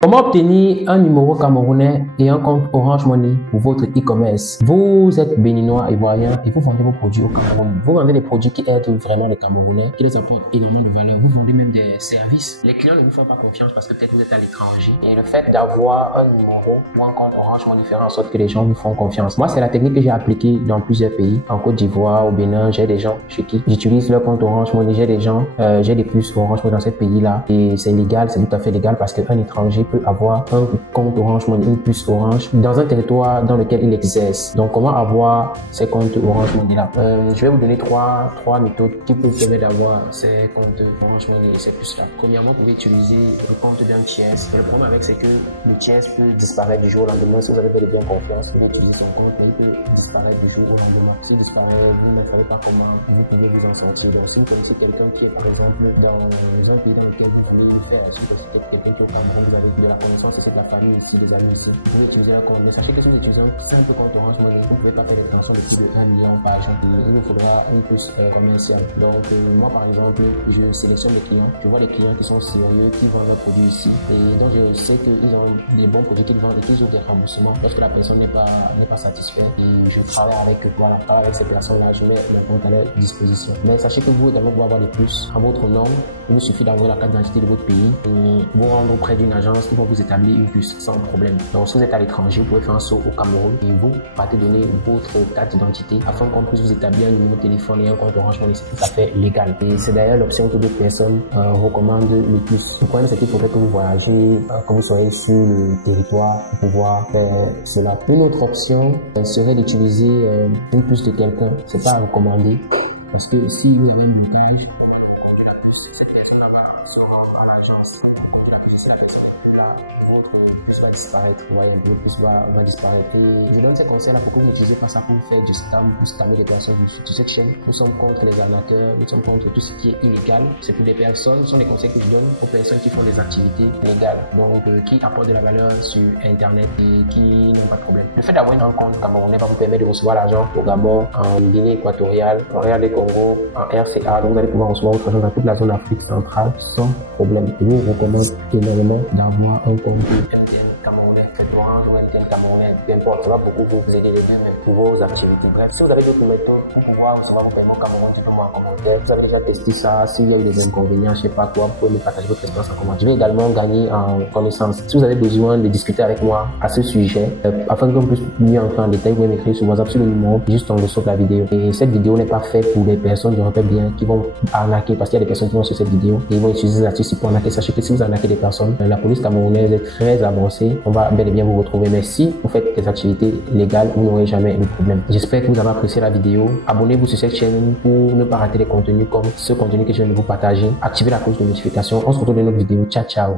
Comment obtenir un numéro camerounais et un compte Orange Money pour votre e-commerce? Vous êtes béninois, ivoirien et vous vendez vos produits au Cameroun. Vous vendez des produits qui aident vraiment les Camerounais, qui les apportent énormément de valeur. Vous vendez même des services. Les clients ne vous font pas confiance parce que peut-être vous êtes à l'étranger. Et le fait d'avoir un numéro ou un compte Orange Money fait en sorte que les gens vous font confiance. Moi, c'est la technique que j'ai appliquée dans plusieurs pays. En Côte d'Ivoire, au Bénin, j'ai des gens chez qui j'utilise leur compte Orange Money. J'ai des gens, j'ai des puces Orange Money dans ces pays-là. Et c'est légal, c'est tout à fait légal parce qu'un étranger peut avoir un compte Orange Money, une puce Orange dans un territoire dans lequel il exerce. Donc, comment avoir ces comptes Orange Money là? Je vais vous donner trois méthodes qui peuvent permettre d'avoir ces comptes Orange Money et ces puces là. Premièrement, vous pouvez utiliser le compte d'un tiers. Le problème avec c'est que le tiers peut disparaître du jour au lendemain. Si vous avez bien confiance, vous pouvez utiliser son compte, mais il peut disparaître du jour au lendemain. S'il disparaît, vous ne savez pas comment vous pouvez vous en sortir. Donc, si vous connaissez quelqu'un qui est par exemple dans un pays dans lequel vous voulez le faire, si vous connaissez quelqu'un qui est au Cameroun, vous avez de la connaissance, c'est de la famille ici, des amis ici, vous pouvez utiliser leur compte. Mais sachez que si vous utilisez un simple compte Orange Money, vous ne pouvez pas faire des transactions de plus de 1 million par exemple. Il vous faudra une puce commerciale. Donc, moi par exemple, je sélectionne les clients. Je vois les clients qui sont sérieux, qui vendent leurs produits ici. Et donc, je sais qu'ils ont les bons produits qu'ils vendent et qu'ils ont des remboursements lorsque la personne n'est pas satisfaite. Et je travaille avec ces personnes-là, je mets mon compte à leur disposition. Mais sachez que vous également pouvez avoir des puces à votre nom. Il vous suffit d'avoir la carte d'identité de votre pays et vous rendre auprès d'une agence qui va vous établir une puce sans problème. Donc, si vous êtes à l'étranger, vous pouvez faire un saut au Cameroun et vous partez donner votre carte d'identité afin qu'on puisse vous établir un numéro de téléphone et un compte Orange Money. C'est tout à fait légal. Et c'est d'ailleurs l'option que d'autres personnes recommandent le plus. Le problème, c'est qu'il faudrait que vous voyagez, que vous soyez sur le territoire pour pouvoir faire cela. Une autre option serait d'utiliser une puce de quelqu'un. C'est pas recommandé parce que si vous avez un montage, va disparaître, vous voyez, un peu plus va disparaître. Et je donne ces conseils-là pour que vous n'utilisez pas ça pour faire du spam, pour spammer les personnes sur cette chaîne. Nous sommes contre les arnaqueurs, nous sommes contre tout ce qui est illégal. C'est pour des personnes, ce sont des conseils que je donne aux personnes qui font des activités légales, donc qui apportent de la valeur sur Internet et qui n'ont pas de problème. Le fait d'avoir un compte camerounais va vous permettre de recevoir l'argent au Gabon, en Guinée équatoriale, en RD-Congo, en RCA. Donc vous allez pouvoir recevoir votre argent dans toute la zone Afrique centrale sans problème. Je vous recommande énormément d'avoir un compte camerounais, Orange ou MTN camerounais, peu importe, ça va beaucoup vous aider les deux, mais pour vos activités. Bref, si vous avez d'autres méthodes pour pouvoir recevoir vos paiements Cameroun, dites-moi en commentaire. Vous avez déjà testé ça, s'il y a eu des inconvénients, je sais pas quoi, vous pouvez me partager votre expérience en commentaire. Je vais également gagner en connaissance. Si vous avez besoin de discuter avec moi à ce sujet, afin qu'on puisse mieux entrer en détail, vous pouvez m'écrire sur WhatsApp sur le numéro juste en dessous de la vidéo. Et cette vidéo n'est pas faite pour les personnes, je répète bien, qui vont arnaquer, parce qu'il y a des personnes qui vont sur cette vidéo et ils vont utiliser ces astuces pour arnaquer. Sachez que si vous arnaquez des personnes, la police camerounaise est très avancée, on va bel et bien vous retrouver. Mais si vous faites des activités légales, vous n'aurez jamais de problème. J'espère que vous avez apprécié la vidéo. Abonnez-vous sur cette chaîne pour ne pas rater les contenus comme ce contenu que je viens de vous partager. Activez la cloche de notification. On se retrouve dans une autre vidéo. Ciao, ciao.